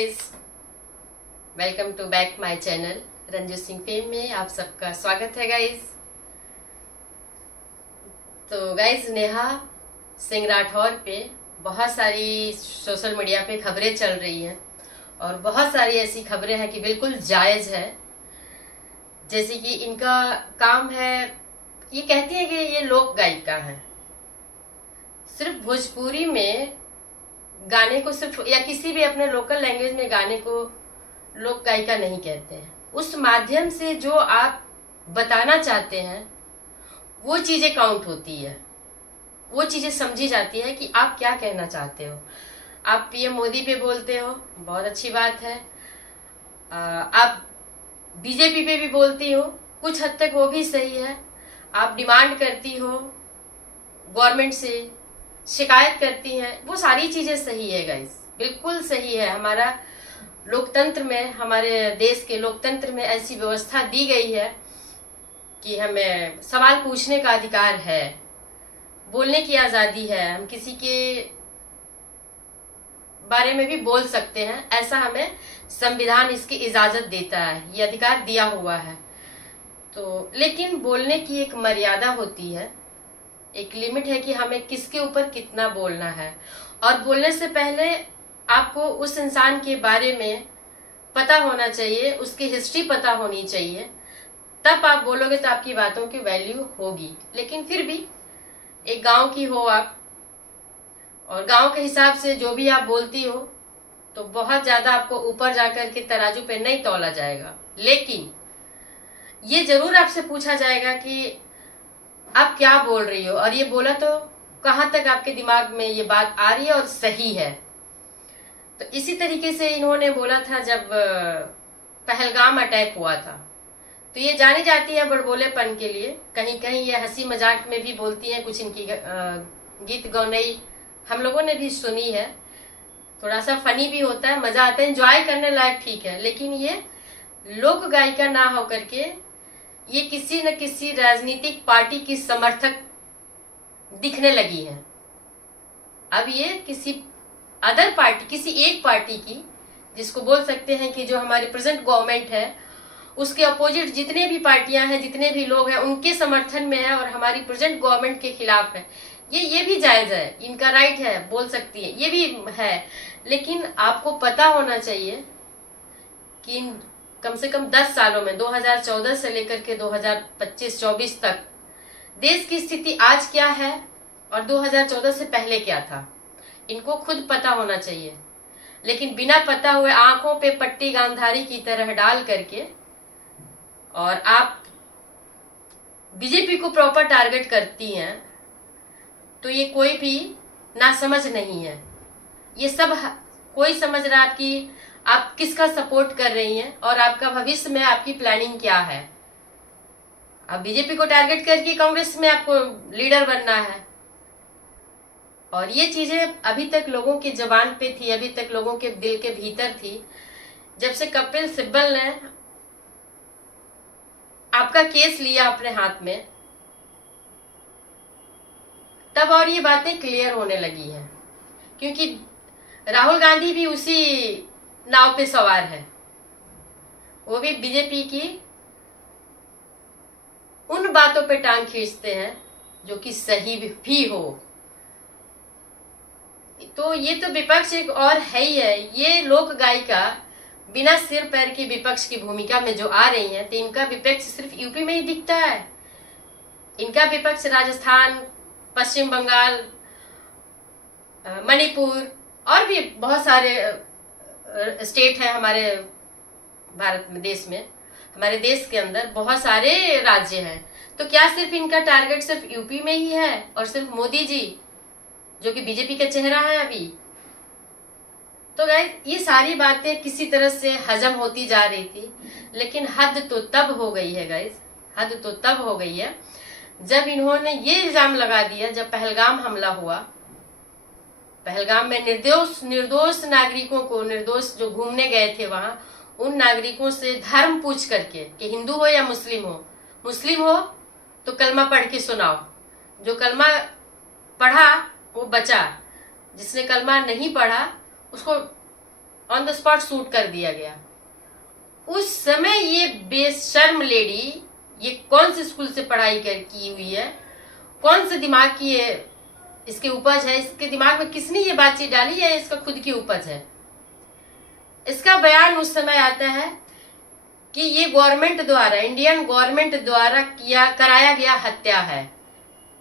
Guys, welcome to back my channel Ranju Singh fame में आप सबका स्वागत है गाइस। तो गाइस, नेहा सिंह राठौर पे बहुत सारी सोशल मीडिया पे खबरें चल रही हैं और बहुत सारी ऐसी खबरें हैं कि बिल्कुल जायज है। जैसे कि इनका काम है, ये कहती है कि ये लोक गायिका है, सिर्फ भोजपुरी में गाने को सिर्फ या किसी भी अपने लोकल लैंग्वेज में गाने को लोक गायिका नहीं कहते हैं। उस माध्यम से जो आप बताना चाहते हैं वो चीजें काउंट होती है, वो चीजें समझी जाती है कि आप क्या कहना चाहते हो। आप पीएम मोदी पे बोलते हो, बहुत अच्छी बात है। आप बीजेपी पे भी बोलती हो, कुछ हद तक वो भी सही है। आप डिमांड करती हो गवर्नमेंट से, शिकायत करती हैं, वो सारी चीजें सही है गाइस, बिल्कुल सही है। हमारा लोकतंत्र में, हमारे देश के लोकतंत्र में ऐसी व्यवस्था दी गई है कि हमें सवाल पूछने का अधिकार है, बोलने की आजादी है, हम किसी के बारे में भी बोल सकते हैं, ऐसा हमें संविधान इसकी इजाजत देता है, ये अधिकार दिया हुआ है। तो लेकिन बोलने की एक मर्यादा होती है, एक लिमिट है कि हमें किसके ऊपर कितना बोलना है। और बोलने से पहले आपको उस इंसान के बारे में पता होना चाहिए, उसकी हिस्ट्री पता होनी चाहिए, तब आप बोलोगे तो आपकी बातों की वैल्यू होगी। लेकिन फिर भी एक गांव की हो आप, और गांव के हिसाब से जो भी आप बोलती हो तो बहुत ज्यादा आपको ऊपर जाकर के तराजू पे नहीं तौला जाएगा। लेकिन ये जरूर आपसे पूछा जाएगा कि आप क्या बोल रही हो, और ये बोला तो कहाँ तक आपके दिमाग में ये बात आ रही है और सही है। तो इसी तरीके से इन्होंने बोला था जब पहलगाम अटैक हुआ था। तो ये जानी जाती है बड़बोलेपन के लिए, कहीं कहीं ये हंसी मजाक में भी बोलती हैं, कुछ इनकी गीत गौनई हम लोगों ने भी सुनी है, थोड़ा सा फनी भी होता है, मजा आता है, एंजॉय करने लायक ठीक है। लेकिन ये लोक गायिका ना होकर के ये किसी न किसी राजनीतिक पार्टी की समर्थक दिखने लगी है। अब ये किसी अदर पार्टी, किसी एक पार्टी की, जिसको बोल सकते हैं कि जो हमारी प्रेजेंट गवर्नमेंट है उसके अपोजिट जितने भी पार्टियां हैं, जितने भी लोग हैं, उनके समर्थन में है और हमारी प्रेजेंट गवर्नमेंट के खिलाफ है। ये भी जायज है, इनका राइट है, बोल सकती है, ये भी है। लेकिन आपको पता होना चाहिए कि कम से कम 10 सालों में, 2014 से लेकर के 2025-24 तक देश की स्थिति आज क्या है और 2014 से पहले क्या था, इनको खुद पता होना चाहिए। लेकिन बिना पता हुए आंखों पे पट्टी गांधारी की तरह डाल करके और आप बीजेपी को प्रॉपर टारगेट करती हैं, तो ये कोई भी नासमझ नहीं है। ये सब कोई समझ रहा है कि आप किसका सपोर्ट कर रही हैं और आपका भविष्य में आपकी प्लानिंग क्या है। आप बीजेपी को टारगेट करके कांग्रेस में आपको लीडर बनना है, और ये चीजें अभी तक लोगों की जबान पे थी, अभी तक लोगों के दिल के भीतर थी। जब से कपिल सिब्बल ने आपका केस लिया अपने हाथ में, तब और ये बातें क्लियर होने लगी हैं, क्योंकि राहुल गांधी भी उसी नाव पे सवार है, वो भी बीजेपी की उन बातों पे टांग खींचते हैं जो कि सही भी हो। तो ये तो विपक्ष एक और है ही है। ये लोक गायिका बिना सिर पैर की विपक्ष की भूमिका में जो आ रही हैं, तो इनका विपक्ष सिर्फ यूपी में ही दिखता है। इनका विपक्ष राजस्थान, पश्चिम बंगाल, मणिपुर और भी बहुत सारे स्टेट है हमारे भारत में, देश में, हमारे देश के अंदर बहुत सारे राज्य हैं। तो क्या सिर्फ इनका टारगेट सिर्फ यूपी में ही है और सिर्फ मोदी जी जो कि बीजेपी का चेहरा है अभी? तो गाइस, ये सारी बातें किसी तरह से हजम होती जा रही थी, लेकिन हद तो तब हो गई है गाइस, हद तो तब हो गई है जब इन्होंने ये इल्जाम लगा दिया, जब पहलगाम हमला हुआ, पहलगाम में निर्दोष नागरिकों को, निर्दोष जो घूमने गए थे वहां, उन नागरिकों से धर्म पूछ करके कि हिंदू हो या मुस्लिम हो तो कलमा पढ़ के सुनाओ। जो कलमा पढ़ा वो बचा, जिसने कलमा नहीं पढ़ा उसको ऑन द स्पॉट शूट कर दिया गया। उस समय ये बेशर्म लेडी, ये कौन से स्कूल से पढ़ाई की हुई है, कौन से दिमाग की ये इसके उपज है, इसके दिमाग में किसने ये बातचीत डाली है, इसका खुद की उपज है। इसका बयान उस समय आता है कि ये गवर्नमेंट द्वारा, इंडियन गवर्नमेंट द्वारा कराया गया हत्या है,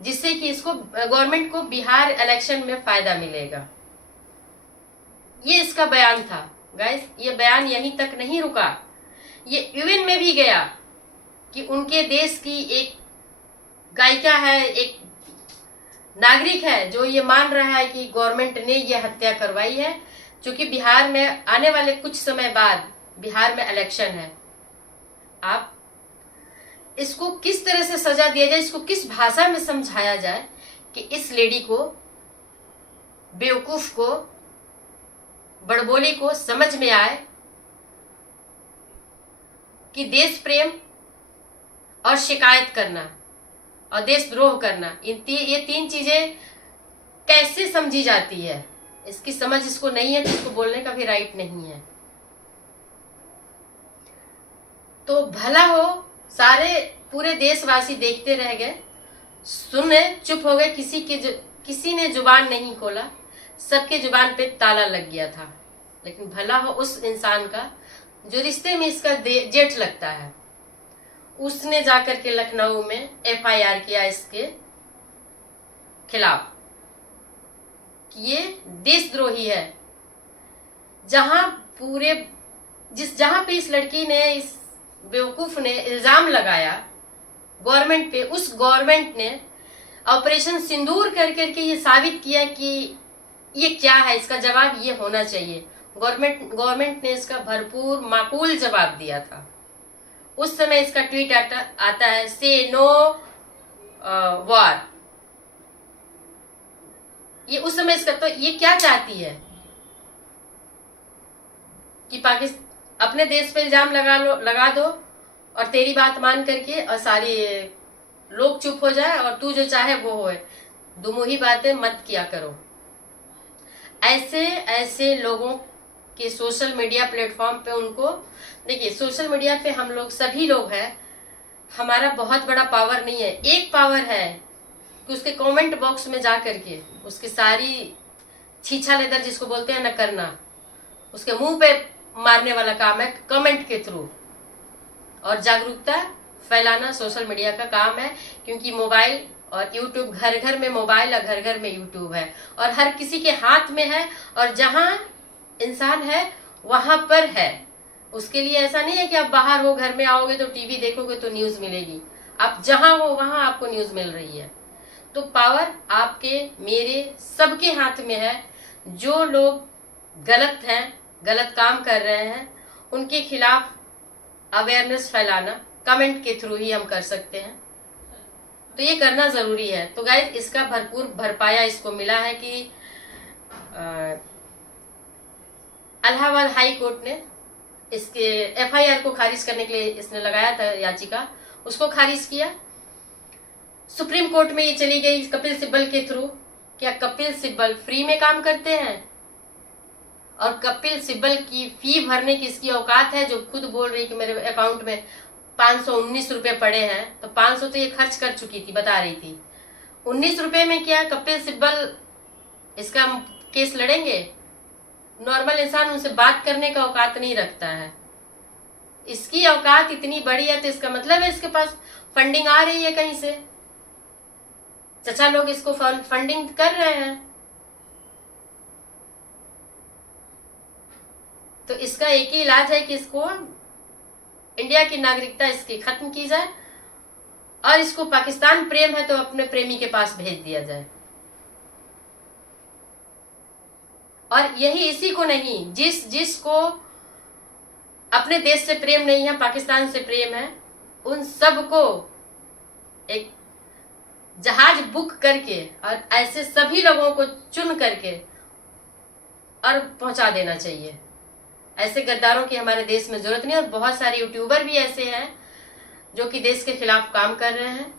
जिससे कि इसको गवर्नमेंट को बिहार इलेक्शन में फायदा मिलेगा। ये इसका बयान था गाइस। ये बयान यहीं तक नहीं रुका, ये यूएन में भी गया कि उनके देश की एक गायिका है, एक नागरिक है जो ये मान रहा है कि गवर्नमेंट ने ये हत्या करवाई है, क्योंकि बिहार में आने वाले कुछ समय बाद बिहार में इलेक्शन है। आप इसको किस तरह से सजा दिया जाए, इसको किस भाषा में समझाया जाए कि इस लेडी को, बेवकूफ को, बड़बोली को समझ में आए कि देश प्रेम और शिकायत करना और देशद्रोह करना, ये तीन चीजें कैसे समझी जाती है, इसकी समझ इसको नहीं है, जिसको बोलने का भी राइट नहीं है। तो भला हो सारे पूरे देशवासी देखते रह गए, सुने, चुप हो गए, किसी ने जुबान नहीं खोला, सबके जुबान पे ताला लग गया था। लेकिन भला हो उस इंसान का जो रिश्ते में इसका जेठ लगता है, उसने जाकर के लखनऊ में एफआईआर किया इसके खिलाफ कि ये देशद्रोही है। जहां पे इस लड़की ने, इस बेवकूफ ने इल्जाम लगाया गवर्नमेंट पे, उस गवर्नमेंट ने ऑपरेशन सिंदूर कर करके ये साबित किया कि ये क्या है, इसका जवाब ये होना चाहिए। गवर्नमेंट ने इसका भरपूर माकूल जवाब दिया था। उस समय इसका ट्वीट आता है, से नो वॉर। ये उस समय इसका, तो ये क्या चाहती है कि पाकिस्तान अपने देश पे इल्जाम लगा दो और तेरी बात मान करके और सारी लोग चुप हो जाए और तू जो चाहे वो होए। दुमुही बातें मत किया करो। ऐसे लोगों के सोशल मीडिया प्लेटफॉर्म पे उनको देखिए, सोशल मीडिया पे हम लोग सभी लोग हैं, हमारा बहुत बड़ा पावर नहीं है। एक पावर है कि उसके कमेंट बॉक्स में जा करके उसकी सारी छीछा लेदर जिसको बोलते हैं न करना, उसके मुंह पे मारने वाला काम है कमेंट के थ्रू। और जागरूकता फैलाना सोशल मीडिया का काम है, क्योंकि मोबाइल और यूट्यूब, घर घर में मोबाइल और घर घर में यूट्यूब है और हर किसी के हाथ में है, और जहां इंसान है वहां पर है। उसके लिए ऐसा नहीं है कि आप बाहर हो, घर में आओगे तो टीवी देखोगे तो न्यूज मिलेगी। आप जहां हो वहां आपको न्यूज मिल रही है। तो पावर आपके, मेरे, सबके हाथ में है। जो लोग गलत हैं, गलत काम कर रहे हैं, उनके खिलाफ अवेयरनेस फैलाना कमेंट के थ्रू ही हम कर सकते हैं। तो ये करना जरूरी है। तो गाइस, इसका भरपूर भरपाया इसको मिला है कि इलाहाबाद हाई कोर्ट ने इसके एफआईआर को खारिज करने के लिए इसने लगाया था याचिका, उसको खारिज किया। सुप्रीम कोर्ट में ये चली गई कपिल सिब्बल के थ्रू। क्या कपिल सिब्बल फ्री में काम करते हैं? और कपिल सिब्बल की फी भरने की इसकी औकात है, जो खुद बोल रही कि मेरे अकाउंट में 519 रुपए पड़े हैं। तो 500 तो ये खर्च कर चुकी थी, बता रही थी। 19 रुपए में क्या कपिल सिब्बल इसका केस लड़ेंगे? नॉर्मल इंसान उनसे बात करने का औकात नहीं रखता है। इसकी औकात इतनी बड़ी है तो इसका मतलब है इसके पास फंडिंग आ रही है कहीं से। चचा लोग इसको फंडिंग कर रहे हैं। तो इसका एक ही इलाज है कि इसको इंडिया की नागरिकता इसकी खत्म की जाए और इसको पाकिस्तान प्रेम है तो अपने प्रेमी के पास भेज दिया जाए। और यही इसी को नहीं, जिसको अपने देश से प्रेम नहीं है, पाकिस्तान से प्रेम है, उन सबको एक जहाज बुक करके और ऐसे सभी लोगों को चुन करके और पहुंचा देना चाहिए। ऐसे गद्दारों की हमारे देश में जरूरत नहीं। और बहुत सारे यूट्यूबर भी ऐसे हैं जो कि देश के खिलाफ काम कर रहे हैं।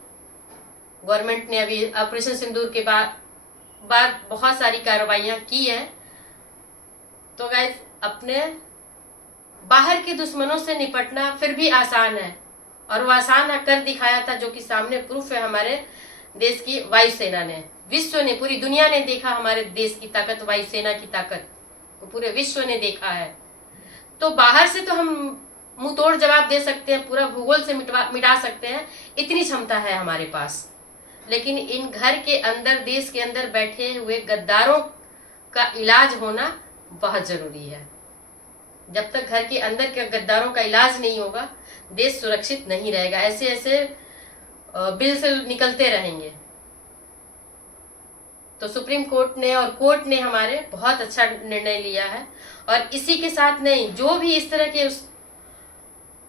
गवर्नमेंट ने अभी ऑपरेशन सिंदूर के बाद बहुत सारी कार्रवाइयां की हैं। तो गाइस, अपने बाहर के दुश्मनों से निपटना फिर भी आसान है, और वो आसान कर दिखाया था, जो कि सामने प्रूफ है हमारे देश की वायुसेना ने। विश्व ने, पूरी दुनिया ने देखा हमारे देश की ताकत, वायुसेना की ताकत वो पूरे विश्व ने देखा है। तो बाहर से तो हम मुंह तोड़ जवाब दे सकते हैं, पूरा भूगोल से मिटा सकते हैं, इतनी क्षमता है हमारे पास। लेकिन इन घर के अंदर, देश के अंदर बैठे हुए गद्दारों का इलाज होना बहुत जरूरी है। जब तक घर के अंदर के गद्दारों का इलाज नहीं होगा, देश सुरक्षित नहीं रहेगा। ऐसे ऐसे बिल से निकलते रहेंगे। तो सुप्रीम कोर्ट ने और कोर्ट ने हमारे बहुत अच्छा निर्णय लिया है। और इसी के साथ नहीं, जो भी इस तरह के उस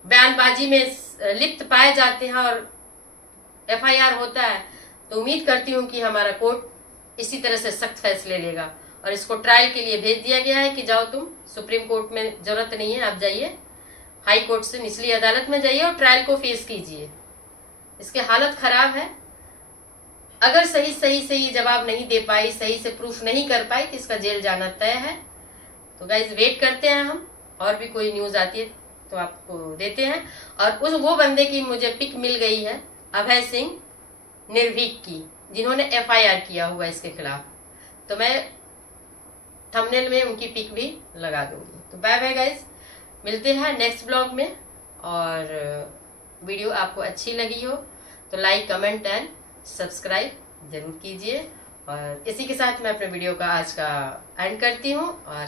बयानबाजी में लिप्त पाए जाते हैं और FIR होता है, तो उम्मीद करती हूँ कि हमारा कोर्ट इसी तरह से सख्त फैसले लेगा। और इसको ट्रायल के लिए भेज दिया गया है कि जाओ, तुम सुप्रीम कोर्ट में जरूरत नहीं है, आप जाइए हाई कोर्ट से निचली अदालत में जाइए और ट्रायल को फेस कीजिए। इसकी हालत खराब है। अगर सही जवाब नहीं दे पाई, सही से प्रूफ नहीं कर पाई, तो इसका जेल जाना तय है। तो गाइज वेट करते हैं हम, और भी कोई न्यूज आती है तो आपको देते हैं। और वो बंदे की मुझे पिक मिल गई है, अभय सिंह निर्भीक की, जिन्होंने FIR किया हुआ इसके खिलाफ। तो मैं थंबनेल में उनकी पिक भी लगा दूंगी। तो बाय बाय गाइज, मिलते हैं नेक्स्ट ब्लॉग में। और वीडियो आपको अच्छी लगी हो तो लाइक, कमेंट एंड सब्सक्राइब जरूर कीजिए। और इसी के साथ मैं अपने वीडियो का आज का एंड करती हूँ। और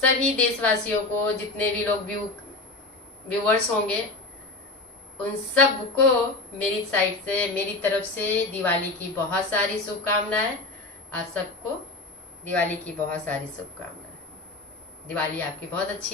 सभी देशवासियों को, जितने भी लोग व्यूवर्स होंगे, उन सब को मेरी साइड से, मेरी तरफ से दिवाली की बहुत सारी शुभकामनाएं। आप सबको दिवाली की बहुत सारी शुभकामनाएं। दिवाली आपकी बहुत अच्छी